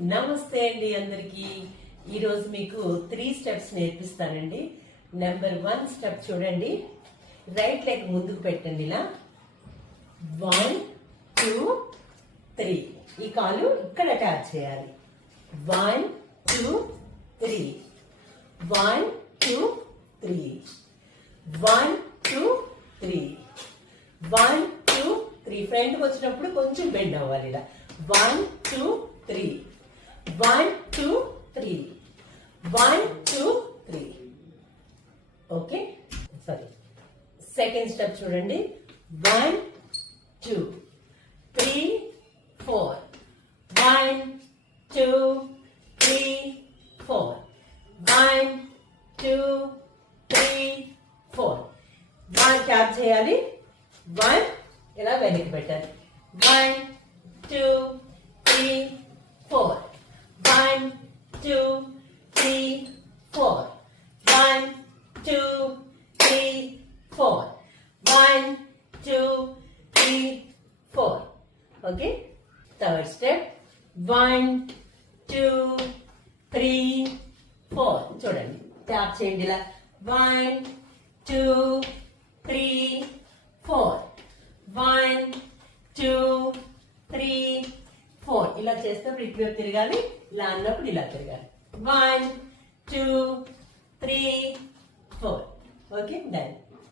నమస్తే అండి అందరికి. ఈరోజు మీకు 3 స్టెప్స్ నేర్పిస్తానండి. నెంబర్ 1 స్టెప్ చూడండి. రైట్ లెగ్ ముందుకు పెట్టండి. ఇలా 1 2 3 ఈ కాలు ఇక్కడ ట్యాప్ చేయాలి. 1 2 3 1 2 3 1 2 3 1 2 3 ఫ్రంట్కి వచ్చినప్పుడు కొంచెం బెండ్ అవ్వాలి. ఇలా 1 2 3 1 2 3 1 2 3 ఓకే. సారీ, సెకండ్ స్టెప్ చూడండి. 1 2 3 4 1 2 3 4 1 2 3 4 1 ట్యాప్ చేయాలి. 1 ఇలా వెనక్కి పెట్టాలి. 1 2 3 4 1 2 3 4 1 2 3 4 1 2 3 4 ఓకే. థర్డ్ స్టెప్ 1 2 3 4 చూడండి, ట్యాప్ చేయండి. ఇలా 1 2 3 4 1 2 3 4 ఇలా చేసినప్పుడు ఇటువైపు తిరగాలి. ఇలా అన్నప్పుడు ఇలా తిరగాలి. 1 2 3 4 ఓకే, డన్.